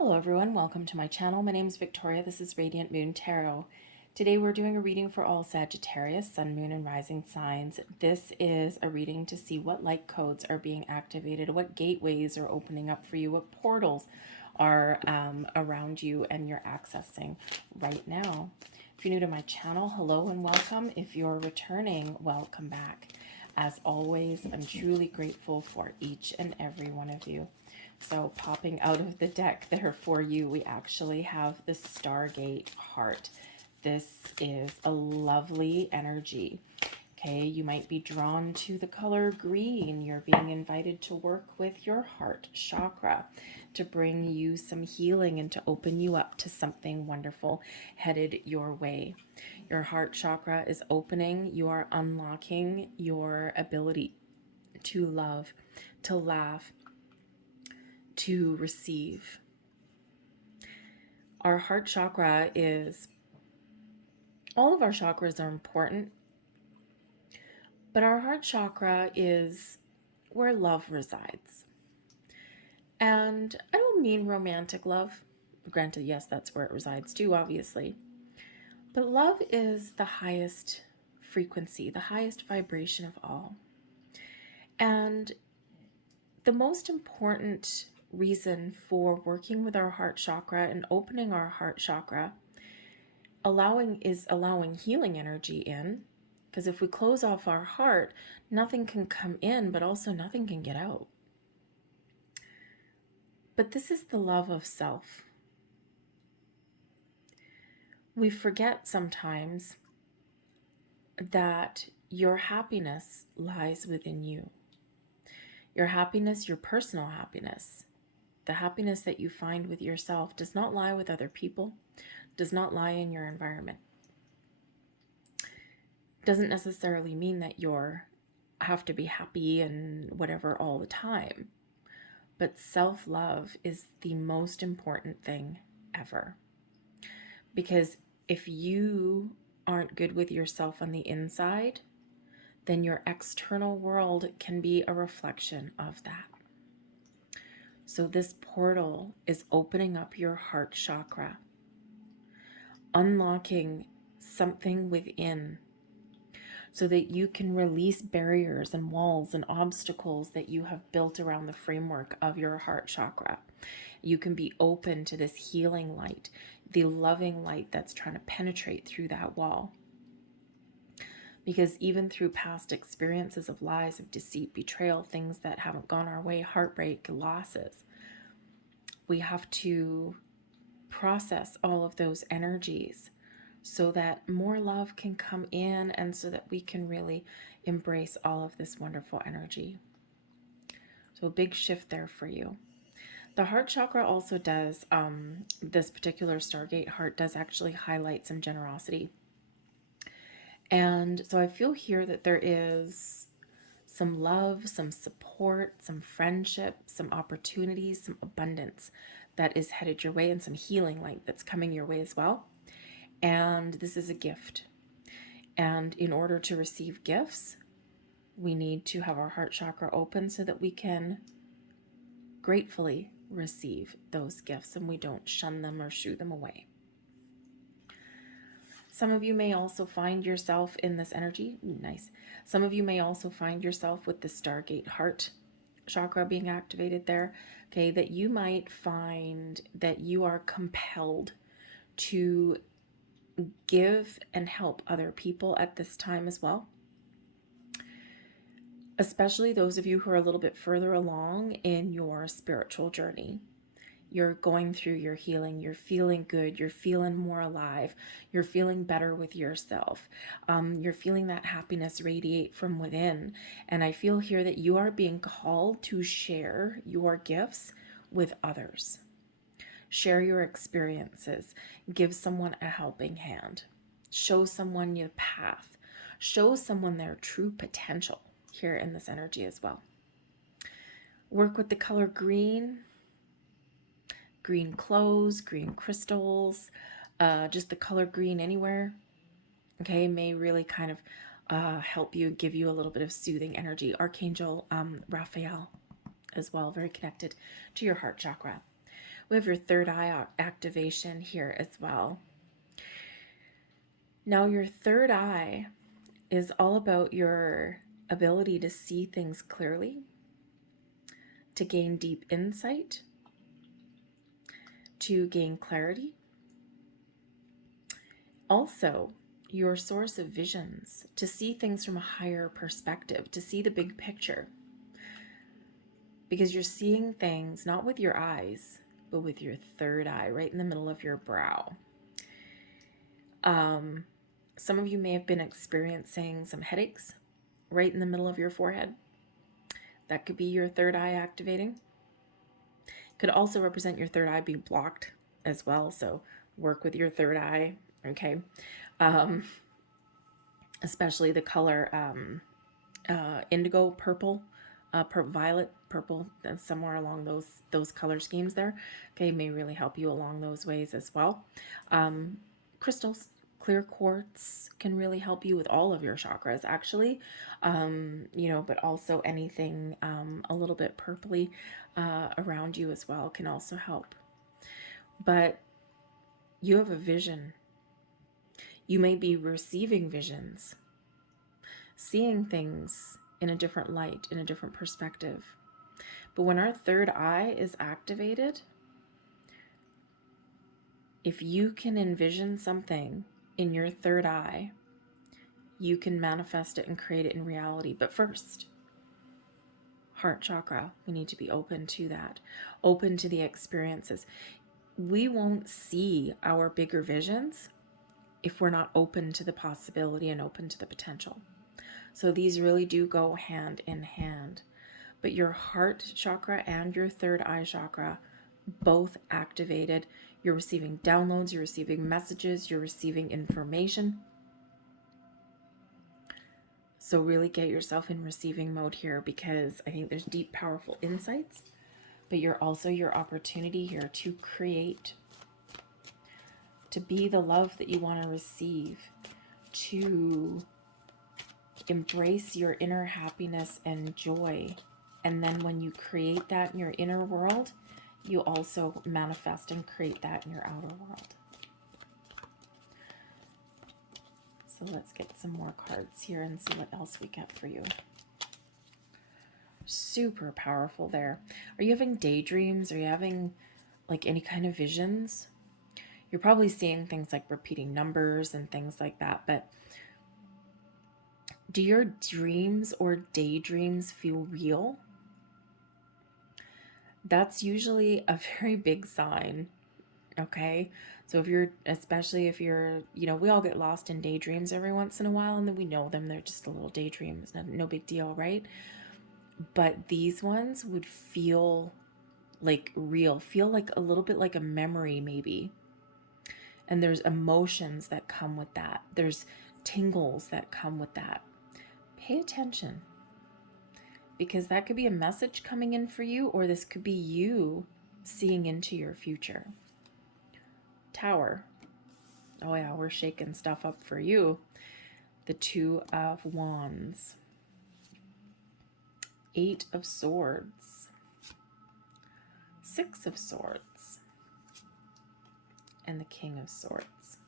Hello everyone, welcome to my channel. My name is Victoria. This is Radiant Moon Tarot. Today we're doing a reading for all Sagittarius, Sun, Moon, and Rising signs. This is a reading to see what light codes are being activated, what gateways are opening up for you, what portals are around you and you're accessing right now. If you're new to my channel, hello and welcome. If you're returning, welcome back. As always, I'm truly grateful for each and every one of you. So popping out of the deck there for you, we actually have the Stargate heart. This is a lovely energy. Okay, you might be drawn to the color green. You're being invited to work with your heart chakra to bring you some healing and to open you up to something wonderful headed your way. Your heart chakra is opening. You are unlocking your ability to love, to laugh, to receive. Our heart chakra is, all of our chakras are important, but our heart chakra is where love resides. And I don't mean romantic love. Granted, yes, that's where it resides too, obviously. But love is the highest frequency, the highest vibration of all. And the most important reason for working with our heart chakra and opening our heart chakra, allowing healing energy in, because if we close off our heart, nothing can come in, but also nothing can get out. But this is the love of self. We forget sometimes that your happiness lies within you. Your happiness, your personal happiness, the happiness that you find with yourself does not lie with other people, does not lie in your environment. Doesn't necessarily mean that you're have to be happy and whatever all the time. But self-love is the most important thing ever. Because if you aren't good with yourself on the inside, then your external world can be a reflection of that. So this portal is opening up your heart chakra, unlocking something within so that you can release barriers and walls and obstacles that you have built around the framework of your heart chakra. You can be open to this healing light, the loving light that's trying to penetrate through that wall. Because even through past experiences of lies, of deceit, betrayal, things that haven't gone our way, heartbreak, losses, we have to process all of those energies so that more love can come in and so that we can really embrace all of this wonderful energy. So a big shift there for you. The heart chakra also does, this particular Stargate heart does actually highlight some generosity. And so I feel here that there is some love, some support, some friendship, some opportunities, some abundance that is headed your way, and some healing light that's coming your way as well. And this is a gift. And in order to receive gifts, we need to have our heart chakra open so that we can gratefully receive those gifts and we don't shun them or shoo them away. Some of you may also find yourself in this energy. Ooh, nice. Some of you may also find yourself with the Stargate heart chakra being activated there. Okay, that you might find that you are compelled to give and help other people at this time as well. Especially those of you who are a little bit further along in your spiritual journey. You're going through your healing, you're feeling good, you're feeling more alive, you're feeling better with yourself. You're feeling that happiness radiate from within. And I feel here that you are being called to share your gifts with others. Share your experiences, give someone a helping hand, show someone your path, show someone their true potential here in this energy as well. Work with the color green. Green clothes, green crystals, just the color green anywhere, okay, may really kind of help you, give you a little bit of soothing energy. Archangel Raphael as well, very connected to your heart chakra. We have your third eye activation here as well. Now, your third eye is all about your ability to see things clearly, to gain deep insight, to gain clarity. Also, your source of visions, to see things from a higher perspective, to see the big picture. Because you're seeing things not with your eyes, but with your third eye, right in the middle of your brow. Some of you may have been experiencing some headaches right in the middle of your forehead. That could be your third eye activating. Could also represent your third eye being blocked as well. So work with your third eye, okay? Especially the color indigo, purple, violet, purple, somewhere along those color schemes there. Okay, may really help you along those ways as well. Crystals, clear quartz can really help you with all of your chakras, actually. But also anything a little bit purpley around you as well can also help. But you have a vision. You may be receiving visions, seeing things in a different light, in a different perspective. But when our third eye is activated, if you can envision something in your third eye, you can manifest it and create it in reality. But first, heart chakra, we need to be open to that, open to the experiences. We won't see our bigger visions if we're not open to the possibility and open to the potential. So these really do go hand in hand. But your heart chakra and your third eye chakra, both activated. You're receiving downloads, you're receiving messages, you're receiving information. So really get yourself in receiving mode here, because I think there's deep, powerful insights, but you're also your opportunity here to create, to be the love that you want to receive, to embrace your inner happiness and joy. And then when you create that in your inner world, you also manifest and create that in your outer world. So let's get some more cards here and see what else we get for you. Super powerful there. Are you having daydreams? Are you having like any kind of visions? You're probably seeing things like repeating numbers and things like that, but do your dreams or daydreams feel real? That's usually a very big sign, okay? So especially if you're, we all get lost in daydreams every once in a while, and then we know them. They're just a little daydreams, no big deal, right? But these ones would feel like real, feel like a little bit like a memory maybe. And there's emotions that come with that. There's tingles that come with that. Pay attention, because that could be a message coming in for you, or this could be you seeing into your future. Tower. Oh yeah, we're shaking stuff up for you. The Two of Wands. Eight of Swords. Six of Swords. And the King of Swords.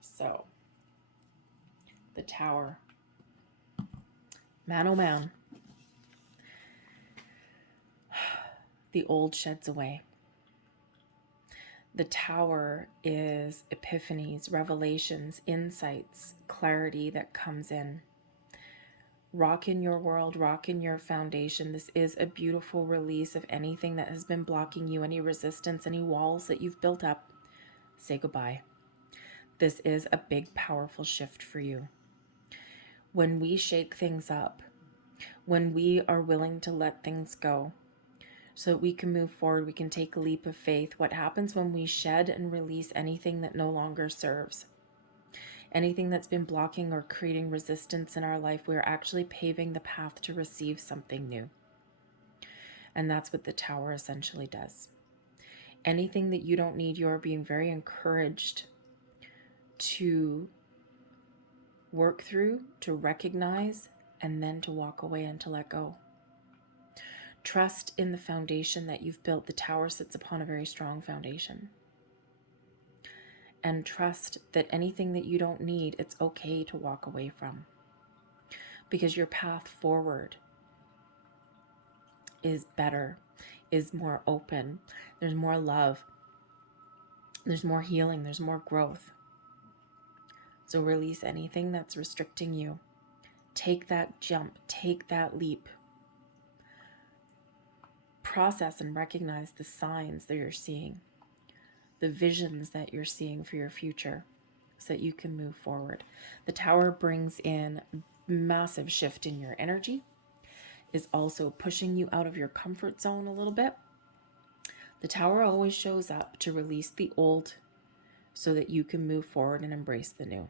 So, the Tower. Man, oh man. The old sheds away. The Tower is epiphanies, revelations, insights, clarity that comes in. Rock in your world, rock in your foundation. This is a beautiful release of anything that has been blocking you, any resistance, any walls that you've built up. Say goodbye. This is a big, powerful shift for you. When we shake things up, when we are willing to let things go so that we can move forward, we can take a leap of faith. What happens when we shed and release anything that no longer serves? Anything that's been blocking or creating resistance in our life, we're actually paving the path to receive something new. And that's what the Tower essentially does. Anything that you don't need, you're being very encouraged to work through, to recognize, and then to walk away and to let go. Trust in the foundation that you've built. The tower sits upon a very strong foundation. And trust that anything that you don't need, it's okay to walk away from. Because your path forward is better, is more open. There's more love. There's more healing. There's more growth. So release anything that's restricting you. Take that jump. Take that leap. Process and recognize the signs that you're seeing, the visions that you're seeing for your future, so that you can move forward. The tower brings in massive shift in your energy, is also pushing you out of your comfort zone a little bit. The tower always shows up to release the old so that you can move forward and embrace the new.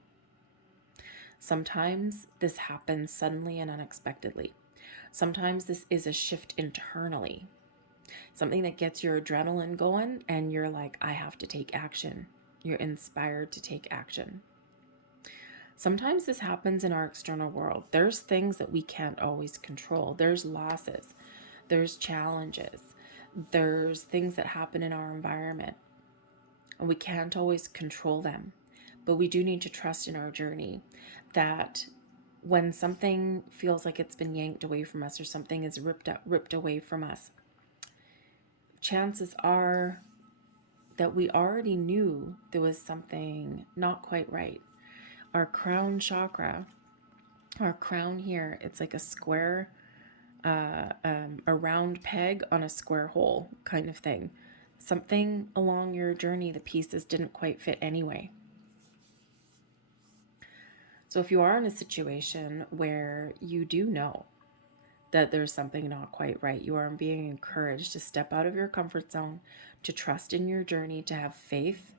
Sometimes this happens suddenly and unexpectedly. Sometimes this is a shift internally. Something that gets your adrenaline going and you're like, I have to take action. You're inspired to take action. Sometimes this happens in our external world. There's things that we can't always control. There's losses. There's challenges. There's things that happen in our environment. And we can't always control them. But we do need to trust in our journey that when something feels like it's been yanked away from us or something is ripped away from us, chances are that we already knew there was something not quite right. Our crown chakra, our crown here, it's like a square, a round peg on a square hole kind of thing. Something along your journey, the pieces didn't quite fit anyway. So if you are in a situation where you do know that there's something not quite right, you are being encouraged to step out of your comfort zone, to trust in your journey, to have faith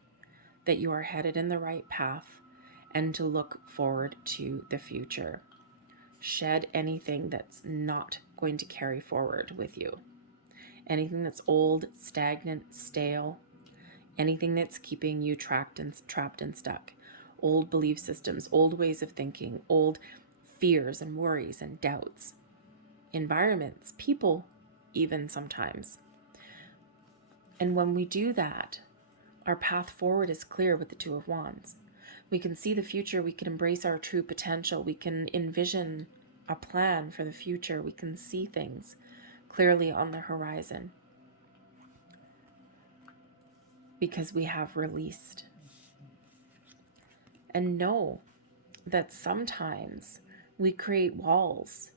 that you are headed in the right path, and to look forward to the future. Shed anything that's not going to carry forward with you. Anything that's old, stagnant, stale, anything that's keeping you trapped and stuck. Old belief systems, old ways of thinking, old fears and worries and doubts. Environments, people, even sometimes. And when we do that, our path forward is clear with the Two of Wands. We can see the future. We can embrace our true potential. We can envision a plan for the future. We can see things clearly on the horizon because we have released. And know that sometimes we create walls.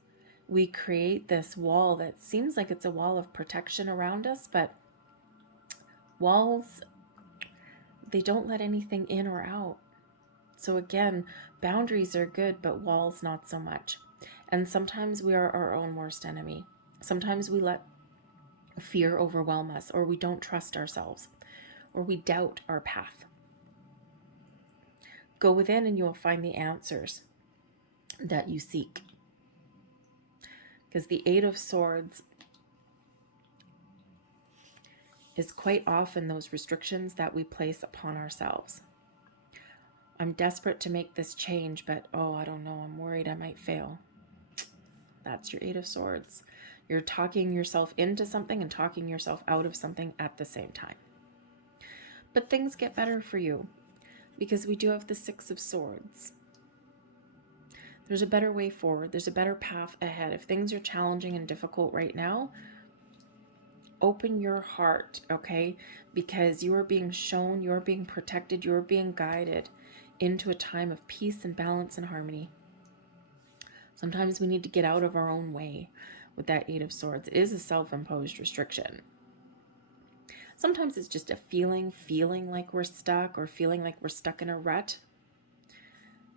We create this wall that seems like it's a wall of protection around us, but walls, they don't let anything in or out. So again, boundaries are good, but walls not so much. And sometimes we are our own worst enemy. Sometimes we let fear overwhelm us, or we don't trust ourselves, or we doubt our path. Go within and you'll find the answers that you seek. Because the Eight of Swords is quite often those restrictions that we place upon ourselves. I'm desperate to make this change, but I don't know, I'm worried I might fail. That's your Eight of Swords. You're talking yourself into something and talking yourself out of something at the same time. But things get better for you because we do have the Six of Swords. There's a better way forward. There's a better path ahead. If things are challenging and difficult right now, open your heart, okay? Because you are being shown, you're being protected, you're being guided into a time of peace and balance and harmony. Sometimes we need to get out of our own way with that Eight of Swords. It is a self-imposed restriction. Sometimes it's just a feeling like we're stuck or feeling like we're stuck in a rut.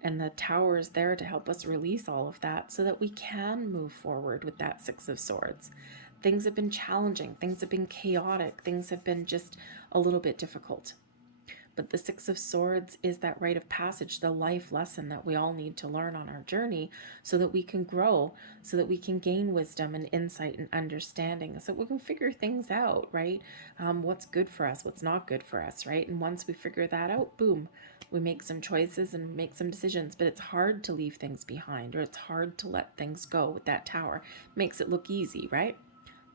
And the Tower is there to help us release all of that so that we can move forward with that Six of Swords. Things have been challenging. Things have been chaotic. Things have been just a little bit difficult. But the Six of Swords is that rite of passage, the life lesson that we all need to learn on our journey so that we can grow, so that we can gain wisdom and insight and understanding, so we can figure things out, right? What's good for us, what's not good for us, right? And once we figure that out, boom, we make some choices and make some decisions. But it's hard to leave things behind, or it's hard to let things go with that Tower. Makes it look easy, right?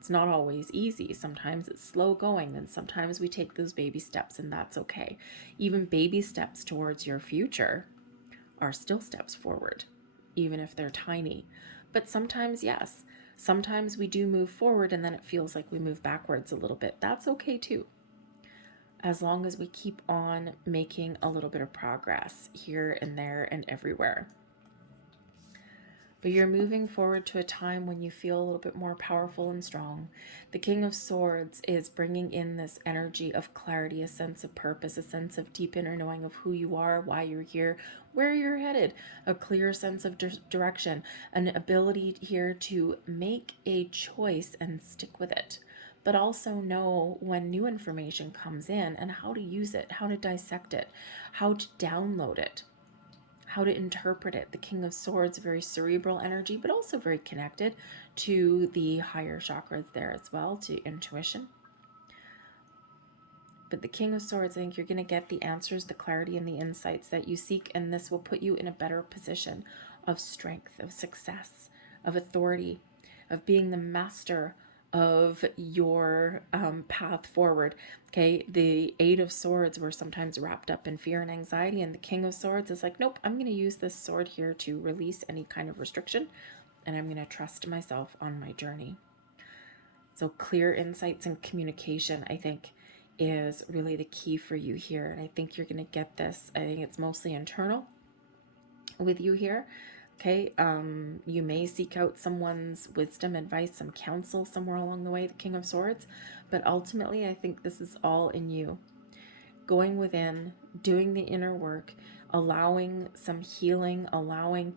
It's not always easy. Sometimes it's slow going, and sometimes we take those baby steps, and that's okay. Even baby steps towards your future are still steps forward, even if they're tiny. But sometimes, yes, sometimes we do move forward and then it feels like we move backwards a little bit. That's okay too, as long as we keep on making a little bit of progress here and there and everywhere. But you're moving forward to a time when you feel a little bit more powerful and strong. The King of Swords is bringing in this energy of clarity, a sense of purpose, a sense of deep inner knowing of who you are, why you're here, where you're headed, a clear sense of direction, an ability here to make a choice and stick with it, but also know when new information comes in and how to use it, how to dissect it, how to download it, how to interpret it. The King of Swords, very cerebral energy, but also very connected to the higher chakras there as well, to intuition. But the King of Swords, I think you're going to get the answers, the clarity, and the insights that you seek, and this will put you in a better position of strength, of success, of authority, of being the master of your path forward. Okay, the Eight of Swords were sometimes wrapped up in fear and anxiety, and the King of Swords is like, nope, I'm going to use this sword here to release any kind of restriction, and I'm going to trust myself on my journey. So clear insights and communication, I think, is really the key for you here, and I think you're going to get this. I think it's mostly internal with you here. Okay, you may seek out someone's wisdom, advice, some counsel somewhere along the way, the King of Swords, but ultimately I think this is all in you. Going within, doing the inner work, allowing some healing, allowing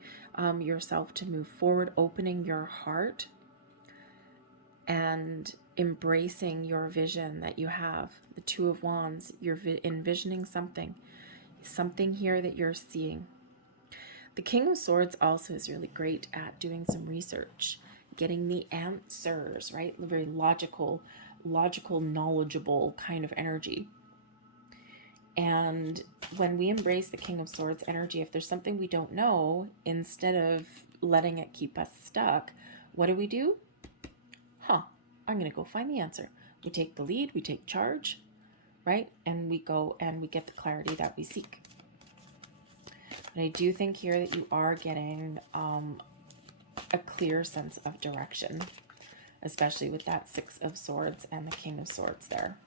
yourself to move forward, opening your heart, and embracing your vision that you have. The Two of Wands, you're envisioning something here that you're seeing. The King of Swords also is really great at doing some research, getting the answers, right? Very logical, knowledgeable kind of energy. And when we embrace the King of Swords energy, if there's something we don't know, instead of letting it keep us stuck, what do? I'm going to go find the answer. We take the lead, we take charge, right? And we go and we get the clarity that we seek. But I do think here that you are getting a clear sense of direction, especially with that Six of Swords and the King of Swords there.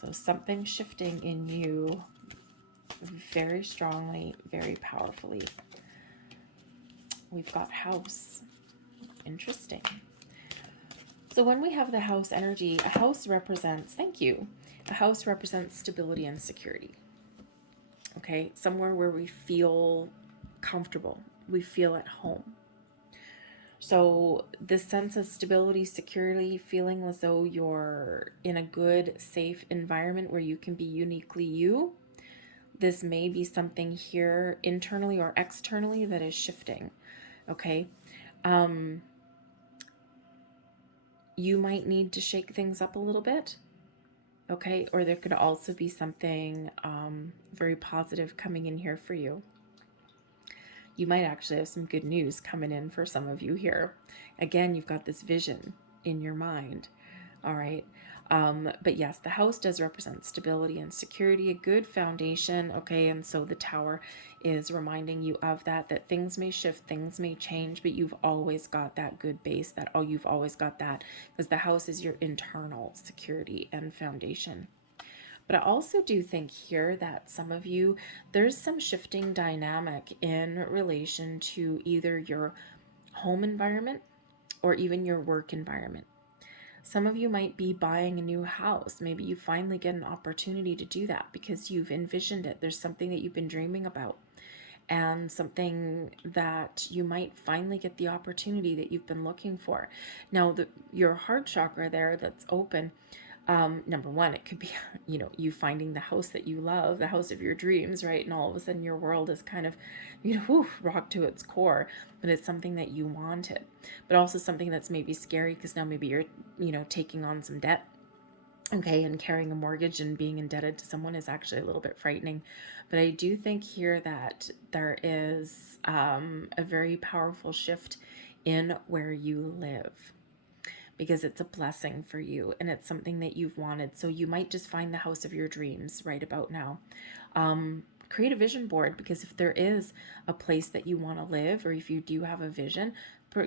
So something shifting in you very strongly, very powerfully. We've got House. Interesting. So when we have the House energy, a house represents, a house represents stability and security. Okay, somewhere where we feel comfortable, we feel at home. So this sense of stability, security, feeling as though you're in a good, safe environment where you can be uniquely you, this may be something here internally or externally that is shifting. Okay, you might need to shake things up a little bit. Okay, or there could also be something very positive coming in here for you. You might actually have some good news coming in for some of you here. Again, you've got this vision in your mind. All right. But yes, the house does represent stability and security, a good foundation. Okay. And so the Tower is reminding you of that things may shift, things may change, but you've always got that good base, you've always got that, because the house is your internal security and foundation. But I also do think here that some of you, there's some shifting dynamic in relation to either your home environment or even your work environment. Some of you might be buying a new house. Maybe you finally get an opportunity to do that because you've envisioned it. There's something that you've been dreaming about, and something that you might finally get the opportunity that you've been looking for. Now, your heart chakra there that's open, number one, it could be, you finding the house that you love, the house of your dreams, right? And all of a sudden your world is kind of, rocked to its core, but it's something that you wanted, but also something that's maybe scary because now maybe you're, taking on some debt. Okay, and carrying a mortgage and being indebted to someone is actually a little bit frightening. But I do think here that there is a very powerful shift in where you live, because it's a blessing for you and it's something that you've wanted. So you might just find the house of your dreams right about now. Create a vision board, because if there is a place that you want to live, or if you do have a vision,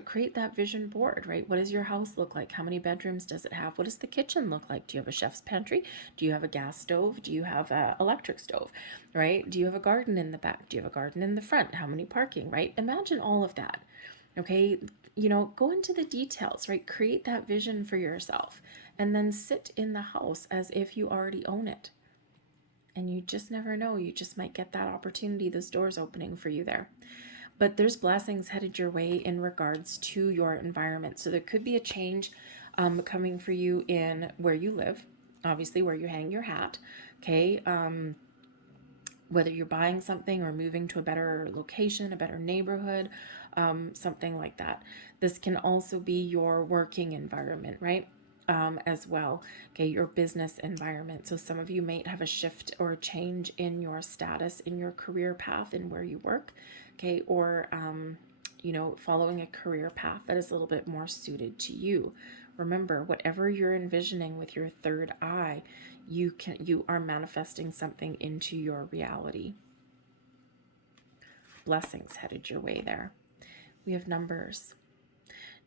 create that vision board, right? What does your house look like? How many bedrooms does it have? What does the kitchen look like? Do you have a chef's pantry? Do you have a gas stove? Do you have an electric stove, right? Do you have a garden in the back? Do you have a garden in the front? How many parking, right? Imagine all of that, okay? You know, go into the details, right? Create that vision for yourself, and then sit in the house as if you already own it. And you just never know. You just might get that opportunity, those doors opening for you there. But there's blessings headed your way in regards to your environment. So there could be a change coming for you in where you live, obviously where you hang your hat, okay? Whether you're buying something or moving to a better location, a better neighborhood, something like that. This can also be your working environment, right? As well, okay, your business environment. So some of you might have a shift or a change in your status, in your career path, in where you work, okay, or you know, following a career path that is a little bit more suited to you. Remember, whatever you're envisioning with your third eye, you are manifesting something into your reality. Blessings headed your way there. We have numbers.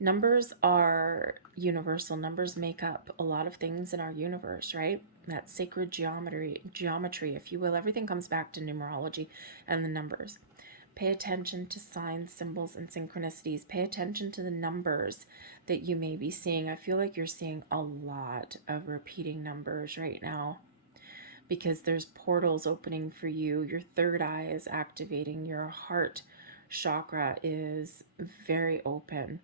Numbers are universal. Numbers make up a lot of things in our universe, right? That sacred geometry, if you will. Everything comes back to numerology and the numbers. Pay attention to signs, symbols, and synchronicities. Pay attention to the numbers that you may be seeing. I feel like you're seeing a lot of repeating numbers right now, because there's portals opening for you. Your third eye is activating. Your heart chakra is very open.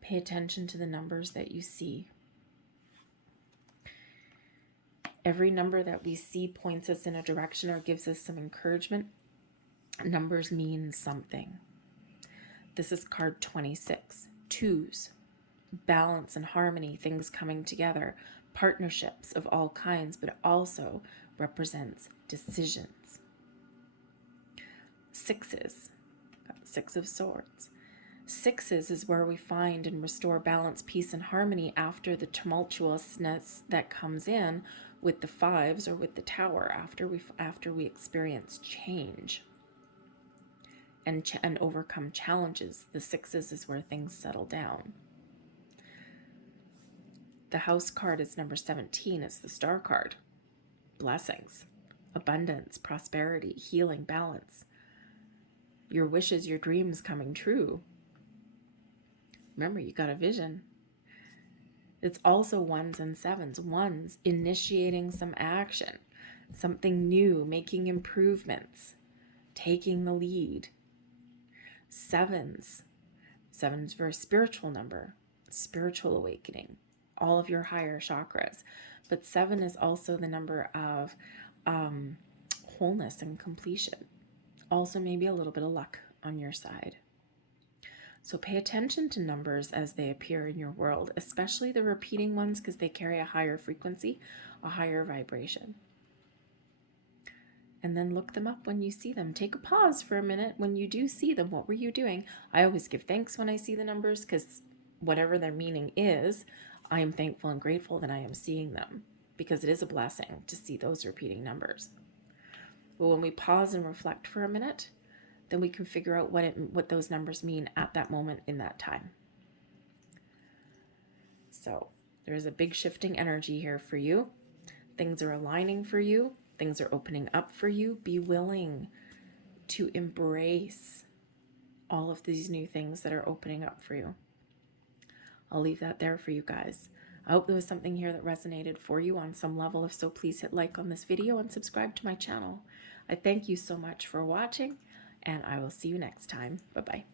Pay attention to the numbers that you see. Every number that we see points us in a direction or gives us some encouragement. Numbers mean something. This is card 26. Twos, balance and harmony, things coming together, partnerships of all kinds, but it also represents decisions. Sixes, Six of Swords. Sixes is where we find and restore balance, peace, and harmony after the tumultuousness that comes in with the fives or with the Tower, after we experience change and overcome challenges. The sixes is where things settle down. The house card is number 17. It's the star card. Blessings, abundance, prosperity, healing, balance. Your wishes, your dreams coming true. Remember, you got a vision. It's also ones and sevens. Ones, initiating some action, something new, making improvements, taking the lead. Sevens for a spiritual number, spiritual awakening, all of your higher chakras. But 7 is also the number of wholeness and completion. Also maybe a little bit of luck on your side. So pay attention to numbers as they appear in your world, especially the repeating ones, because they carry a higher frequency, a higher vibration. And then look them up when you see them. Take a pause for a minute when you do see them. What were you doing? I always give thanks when I see the numbers, because whatever their meaning is, I am thankful and grateful that I am seeing them, because it is a blessing to see those repeating numbers. But when we pause and reflect for a minute, then we can figure out what those numbers mean at that moment in that time. So there is a big shifting energy here for you. Things are aligning for you. Things are opening up for you. Be willing to embrace all of these new things that are opening up for you. I'll leave that there for you guys. I hope there was something here that resonated for you on some level. If so, please hit like on this video and subscribe to my channel. I thank you so much for watching, and I will see you next time. Bye-bye.